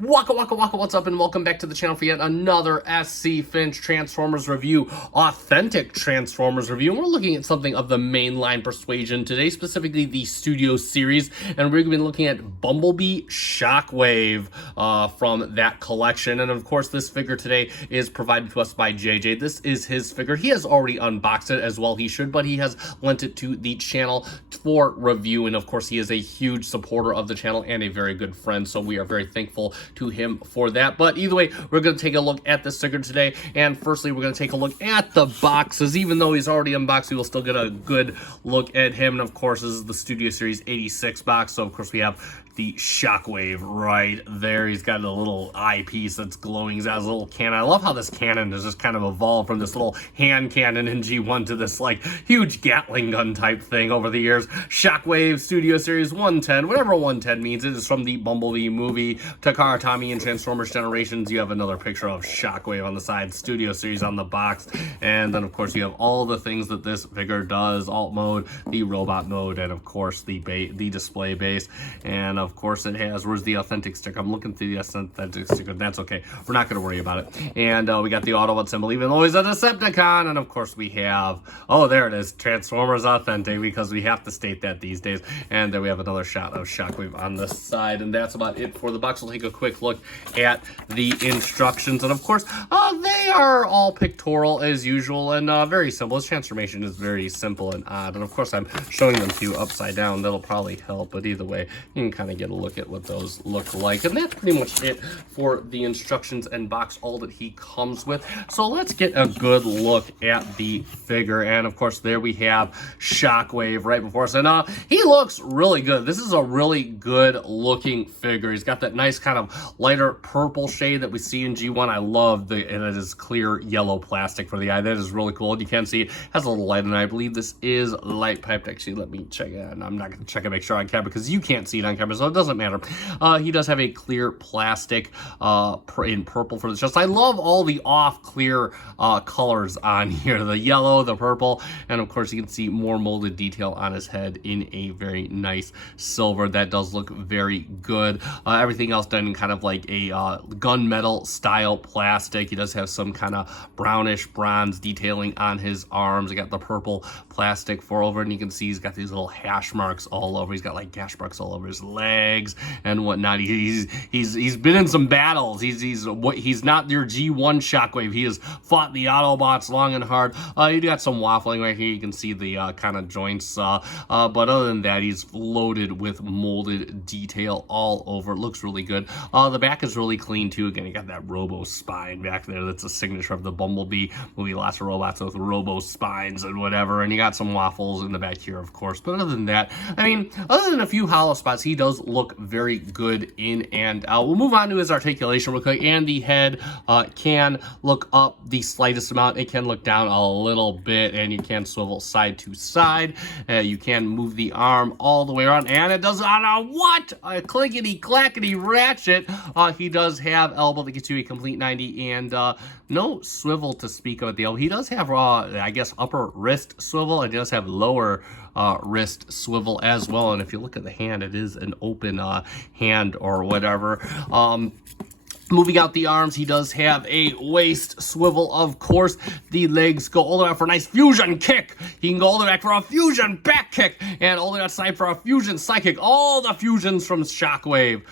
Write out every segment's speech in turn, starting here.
Waka, what's up, and welcome back to the channel for yet another SC Finch Transformers review, authentic Transformers review. And we're looking at something of the mainline persuasion today, specifically the Studio Series, and we're going to be looking at Bumblebee Shockwave from that collection. And of course, this figure today is provided to us by JJ. This is his figure. He has already unboxed it, as well he should, but he has lent it to the channel for review. And of course, he is a huge supporter of the channel and a very good friend, so we are very thankful to him for that. But either way, we're going to take a look at this figure today, and firstly, we're going to take a look at the boxes. Even though he's already unboxed, we will still get a good look at him. And of course, this is the Studio Series 86 box, so of course we have the Shockwave right there. He's got a little eyepiece that's glowing. He's got his little cannon. I love how this cannon has just kind of evolved from this little hand cannon in G1 to this like huge Gatling gun type thing over the years. Shockwave Studio Series 110, whatever 110 means. It is from the Bumblebee movie, Takara Tommy and Transformers Generations. You have another picture of Shockwave on the side, Studio Series on the box, and then of course you have all the things that this figure does: alt mode, the robot mode, and of course the display base. And of course it has, where's the authentic sticker? I'm looking through the authentic sticker. That's okay, we're not going to worry about it. And we got the Autobot symbol, even though he's a Decepticon. And of course we have, oh, there it is, Transformers Authentic, because we have to state that these days. And then we have another shot of Shockwave on the side. And that's about it for the box. We'll take a quick look at the instructions. And of course, they are all pictorial as usual and very simple. His transformation is very simple and odd. And of course, I'm showing them to you upside down. That'll probably help. But either way, you can kind of get a look at what those look like. And that's pretty much it for the instructions and box, all that he comes with. So let's get a good look at the figure. And of course, there we have Shockwave right before us. And he looks really good. This is a really good looking figure. He's got that nice kind of lighter purple shade that we see in G1. I love and it is clear yellow plastic for the eye. That is really cool. You can see it has a little light in it. I believe this is light piped. Actually, let me check it. And I'm not going to check and make sure on camera because you can't see it on camera, so it doesn't matter. He does have a clear plastic in purple for the chest. I love all the off clear colors on here, the yellow, the purple, and of course you can see more molded detail on his head in a very nice silver. That does look very good. Everything else done in kind of like a gunmetal style plastic. He does have some kind of brownish bronze detailing on his arms. He got the purple plastic for over, and you can see he's got these little hash marks all over. He's got like gash marks all over his legs and whatnot. He's been in some battles. He's not your G1 Shockwave. He has fought the Autobots long and hard. You got some waffling right here. You can see the kind of joints, but other than that, he's loaded with molded detail all over. It looks really good. The back is really clean too. Again, you got that robo spine back there. That's a signature of the Bumblebee movie. Lots of robots with robo spines and whatever. And you got some waffles in the back here, of course. But other than that, I mean, other than a few hollow spots, he does look very good in and out. We'll move on to his articulation real quick. And the head can look up the slightest amount. It can look down a little bit, and you can swivel side to side. You can move the arm all the way around, and it does on a what? A clickety clackety ratchet. He does have elbow that gets you a complete 90, and no swivel to speak of at the elbow. He does have I guess upper wrist swivel, and he does have lower wrist swivel as well. And if you look at the hand, it is an open hand or whatever. Moving out the arms, he does have a waist swivel, of course. The legs go all the way out for a nice fusion kick. He can go all the way back for a fusion back kick, and all the way outside for a fusion side kick. All the fusions from Shockwave.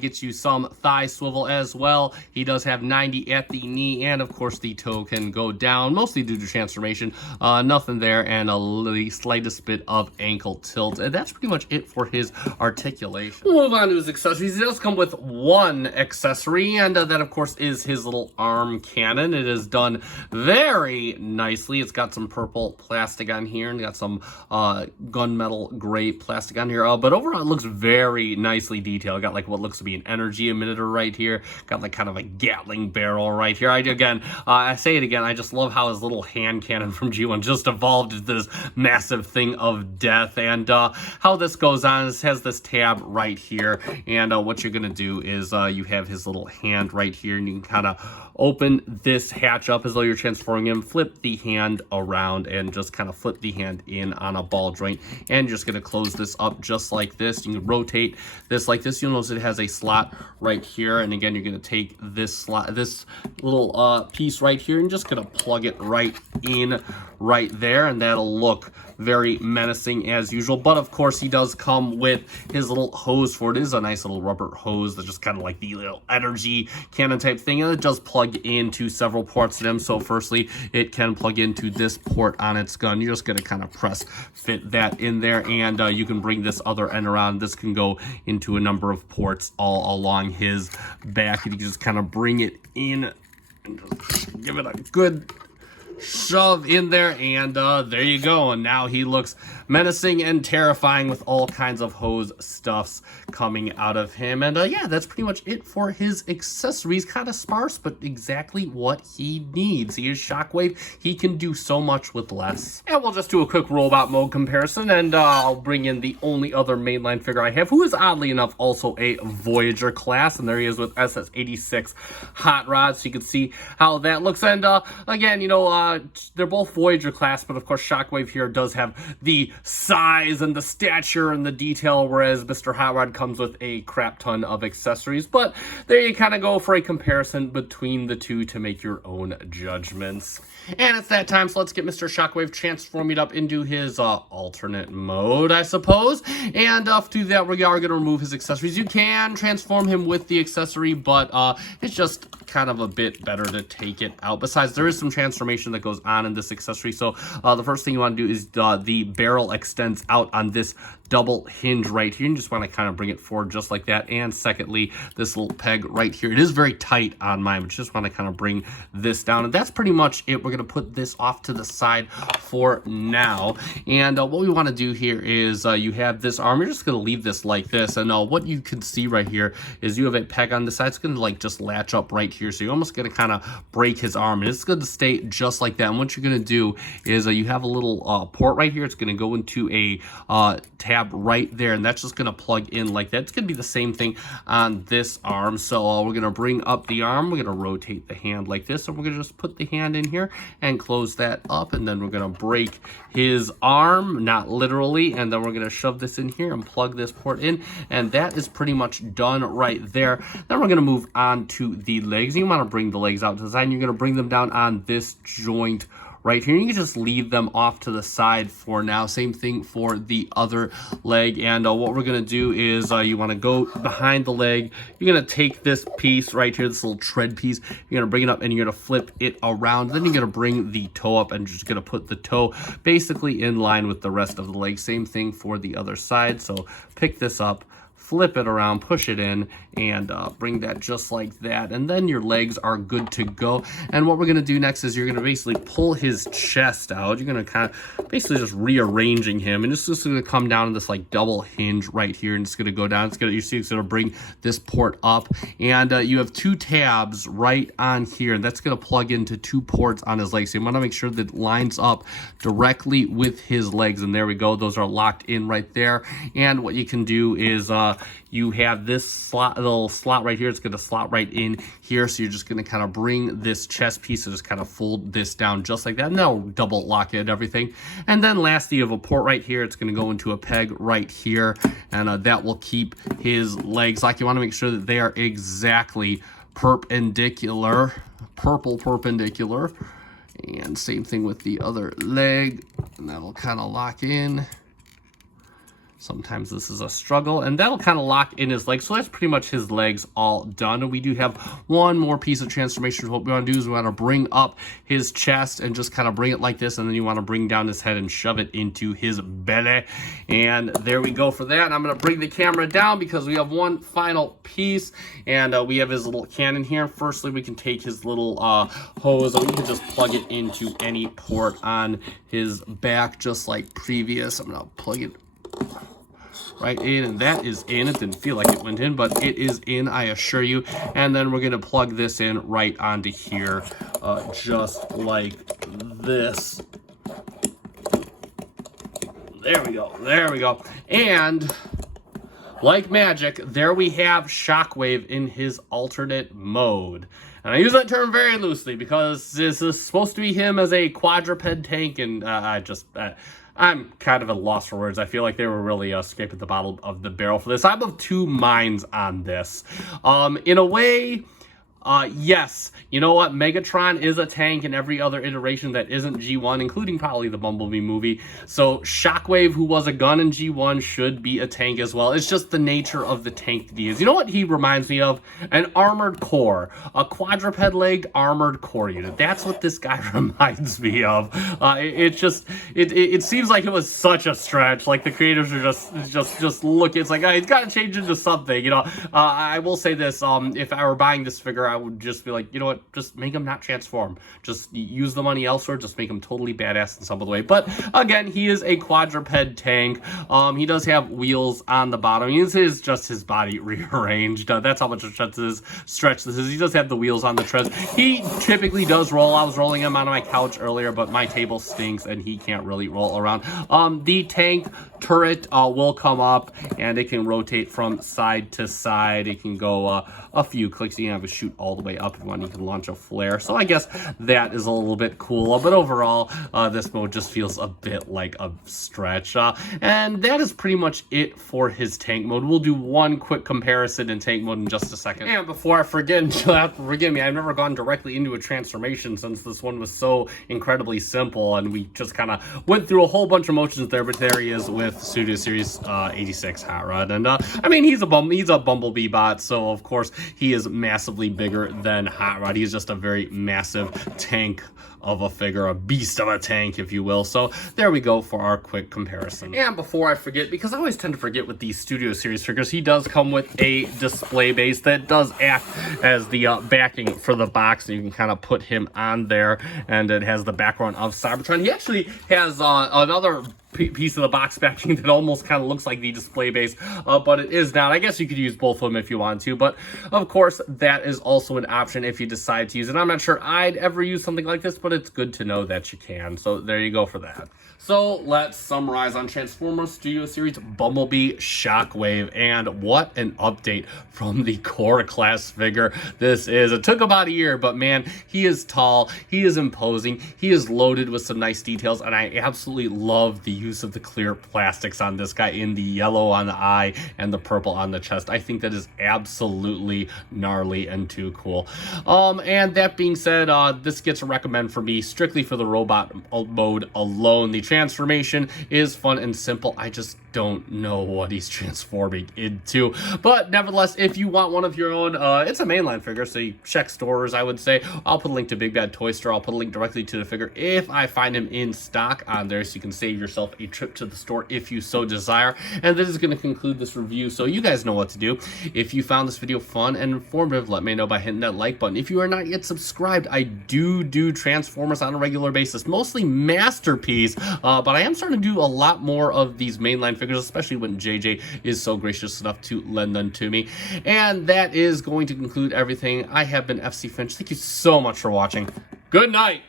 Gets you some thigh swivel as well. He does have 90 at the knee, and of course the toe can go down, mostly due to transformation. Nothing there, and the slightest bit of ankle tilt. And that's pretty much it for his articulation. We'll move on to his accessories. He does come with one accessory, and that of course is his little arm cannon. It is done very nicely. It's got some purple plastic on here, and got some gunmetal gray plastic on here, but overall it looks very nicely detailed. Got like what looks to be an energy emitter right here. Got like kind of a Gatling barrel right here. I say it again, I just love how his little hand cannon from G1 just evolved into this massive thing of death. And how this goes on is has this tab right here, and what you're gonna do is you have his little hand hand right here, and you can kind of open this hatch up as though you're transforming him, flip the hand around, and just kind of flip the hand in on a ball joint, and you're just going to close this up just like this. You can rotate this like this. You'll notice it has a slot right here, and again, you're going to take this slot, this little piece right here, and just going to plug it right in right there, and that'll look very menacing as usual. But of course, he does come with his little hose for it. It is a nice little rubber hose that's just kind of like the little energy cannon type thing, and it does plug into several ports in them. So firstly, it can plug into this port on its gun. You're just going to kind of press fit that in there, and you can bring this other end around. This can go into a number of ports all along his back, and you can just kind of bring it in and just give it a good shove in there, and there you go. And now he looks menacing and terrifying with all kinds of hose stuffs coming out of him. And yeah, that's pretty much it for his accessories. Kind of sparse, but exactly what he needs. He is Shockwave. He can do so much with less. And we'll just do a quick robot mode comparison, and I'll bring in the only other mainline figure I have, who is oddly enough also a Voyager class, and there he is with SS-86 Hot Rod, so you can see how that looks. And again, you know, they're both Voyager class, but of course Shockwave here does have the size and the stature and the detail, whereas Mr. Hot Rod comes with a crap ton of accessories. But there you kind of go for a comparison between the two to make your own judgments. And it's that time, so let's get Mr. Shockwave transformed up into his alternate mode, I suppose. And to do that, we are going to remove his accessories. You can transform him with the accessory, but it's just kind of a bit better to take it out. Besides, there is some transformation that goes on in this accessory. So the first thing you want to do is the barrel extends out on this double hinge right here. You just want to kind of bring it forward just like that. And secondly, this little peg right here, it is very tight on mine, but you just want to kind of bring this down. And that's pretty much it. We're going to put this off to the side for now. And what we want to do here is you have this arm. You're just going to leave this like this. And what you can see right here is you have a peg on the side. It's going to like just latch up right here. So you're almost going to kind of break his arm. And it's going to stay just like that. And what you're going to do is you have a little port right here. It's going to go into a tab right there, and that's just going to plug in like that. It's going to be the same thing on this arm. So we're going to bring up the arm, we're going to rotate the hand like this, and we're going to just put the hand in here and close that up, and then we're going to break his arm, not literally, and then we're going to shove this in here and plug this port in, and that is pretty much done right there. Then we're going to move on to the legs. You want to bring the legs out to the side, and you're going to bring them down on this joint right here. You can just leave them off to the side for now. Same thing for the other leg. And what we're going to do is you want to go behind the leg. You're going to take this piece right here, this little tread piece. You're going to bring it up and you're going to flip it around. Then you're going to bring the toe up and just going to put the toe basically in line with the rest of the leg. Same thing for the other side. So pick this up, flip it around, push it in, and bring that just like that. And then your legs are good to go. And what we're going to do next is you're going to basically pull his chest out. You're going to kind of basically just rearranging him. And it's just going to come down to this like double hinge right here. And it's going to go down. It's going to, you see, it's going to bring this port up. And you have two tabs right on here. And that's going to plug into two ports on his legs. So you want to make sure that it lines up directly with his legs. And there we go. Those are locked in right there. And what you can do is you have this slot, little slot right here. It's going to slot right in here. So you're just going to kind of bring this chest piece and just kind of fold this down just like that. And that'll double lock it and everything. And then lastly, you have a port right here. It's going to go into a peg right here. And that will keep his legs locked. You want to make sure that they are exactly perpendicular, perpendicular. And same thing with the other leg. And that'll kind of lock in. Sometimes this is a struggle, and that'll kind of lock in his legs. So that's pretty much his legs all done. And we do have one more piece of transformation. What we want to do is we want to bring up his chest and just kind of bring it like this, and then you want to bring down his head and shove it into his belly. And there we go for that. And I'm going to bring the camera down because we have one final piece, and we have his little cannon here. Firstly, we can take his little hose, and we can just plug it into any port on his back, just like previous. I'm going to plug it right in, and that is in. It didn't feel like it went in, but it is in, I assure you. And then we're going to plug this in right onto here, just like this. There we go. There we go. And like magic, there we have Shockwave in his alternate mode. And I use that term very loosely because this is supposed to be him as a quadruped tank, and I'm kind of at a loss for words. I feel like they were really scraping the bottom of the barrel for this. I'm of two minds on this. In a way, yes, you know what? Megatron is a tank in every other iteration that isn't G1, including probably the Bumblebee movie. So Shockwave, who was a gun in G1, should be a tank as well. It's just the nature of the tank that he is. You know what he reminds me of? An armored core. A quadruped-legged armored core unit. That's what this guy reminds me of. It seems like it was such a stretch. Like the creators are just looking. It's like, oh, he's got to change into something. You know, I will say this. If I were buying this figure, I would just be like, you know what, just make him not transform. Just use the money elsewhere. Just make him totally badass in some other way. But again, he is a quadruped tank. He does have wheels on the bottom. This is just his body rearranged. That's how much a stretch this is. He does have the wheels on the treads. He typically does roll. I was rolling him on my couch earlier, but my table stinks and he can't really roll around. The tank turret will come up and it can rotate from side to side. It can go a few clicks. You can have a shoot all the way up if you want. You can launch a flare. So I guess that is a little bit cool. But overall, this mode just feels a bit like a stretch. And that is pretty much it for his tank mode. We'll do one quick comparison in tank mode in just a second. And before I forget, you'll have to forgive me, I've never gone directly into a transformation since this one was so incredibly simple. And we just kind of went through a whole bunch of motions there. But there he is with Studio Series 86 Hot Rod. And I mean, he's a Bumblebee bot. So of course, he is massively bigger than Hot Rod. He's just a very massive tank of a figure, a beast of a tank, if you will. So there we go for our quick comparison. And before I forget, because I always tend to forget with these Studio Series figures, he does come with a display base that does act as the backing for the box. And you can kind of put him on there, and it has the background of Cybertron. He actually has another piece of the box backing that almost kind of looks like the display base, but it is not. I guess you could use both of them if you want to, but of course that is also an option if you decide to use it. I'm not sure I'd ever use something like this, but it's good to know that you can. So there you go for that. So let's summarize on Transformers Studio Series Bumblebee Shockwave, and what an update from the core class figure this is. It took about a year, but man, he is tall, he is imposing, he is loaded with some nice details, and I absolutely love the use of the clear plastics on this guy in the yellow on the eye and the purple on the chest. I think that is absolutely gnarly and too cool. And that being said, this gets a recommend for me strictly for the robot mode alone. The transformation is fun and simple. I just don't know what he's transforming into, but nevertheless, if you want one of your own, it's a mainline figure, so you check stores. I would say I'll put a link to Big Bad Toy Store. I'll put a link directly to the figure if I find him in stock on there, so you can save yourself a trip to the store if you so desire. And this is going to conclude this review, so you guys know what to do. If you found this video fun and informative, let me know by hitting that like button. If you are not yet subscribed, I do Transformers on a regular basis, mostly Masterpiece, but I am starting to do a lot more of these mainline figures, especially when JJ is so gracious enough to lend them to me. And that is going to conclude everything. I have been FC Finch. Thank you so much for watching. Good night.